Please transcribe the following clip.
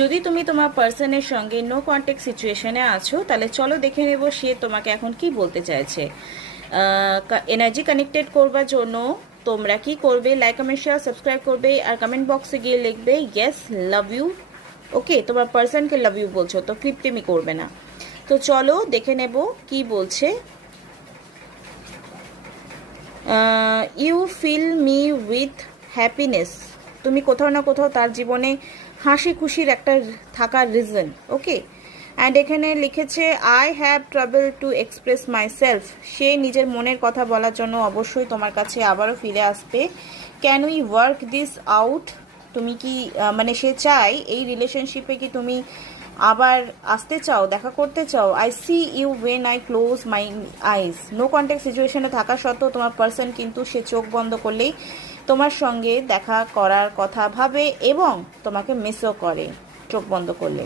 যদি তুমি তোমার পার্সনের সঙ্গে নো কন্ট্যাক্ট সিচুয়েশনে আছো, তাহলে চলো দেখে নেব সে তোমাকে এখন কি বলতে চাইছে। এনার্জি কানেক্টেড করবার জন্য তোমরা কি করবে, লাইক কমেন্ট শেয়ার সাবস্ক্রাইব করবে, আর কমেন্ট বক্সে গিয়ে লিখবে ইয়েস লাভ ইউ। ওকে, তোমার পার্সনকে লাভ ইউ বলছো তো কৃত্রিমি করবে না। তো চলো দেখে নেব কি বলছে। You fill me with happiness. তুমি কোথাও না কোথাও তার জীবনে হাসি খুশির একটা থাকার রিজন। ওকে, অ্যান্ড এখানে লিখেছে I have travel to express myself. সে নিজের মনের কথা বলার জন্য অবশ্যই তোমার কাছে আবারও ফিরে আসবে। Can we work this out. তুমি কি মানে সে চাই এই রিলেশনশিপে কি তুমি আবার আসতে চাও, দেখা করতে চাও। I see you when I close my eyes. No contact সিচুয়েশনে থাকা সত্ত্বেও তোমার পার্সন কিন্তু সে চোখ বন্ধ করলেই তোমার সঙ্গে দেখা করার কথা ভাবে এবং তোমাকে মিসও করে চোখ বন্ধ করলে।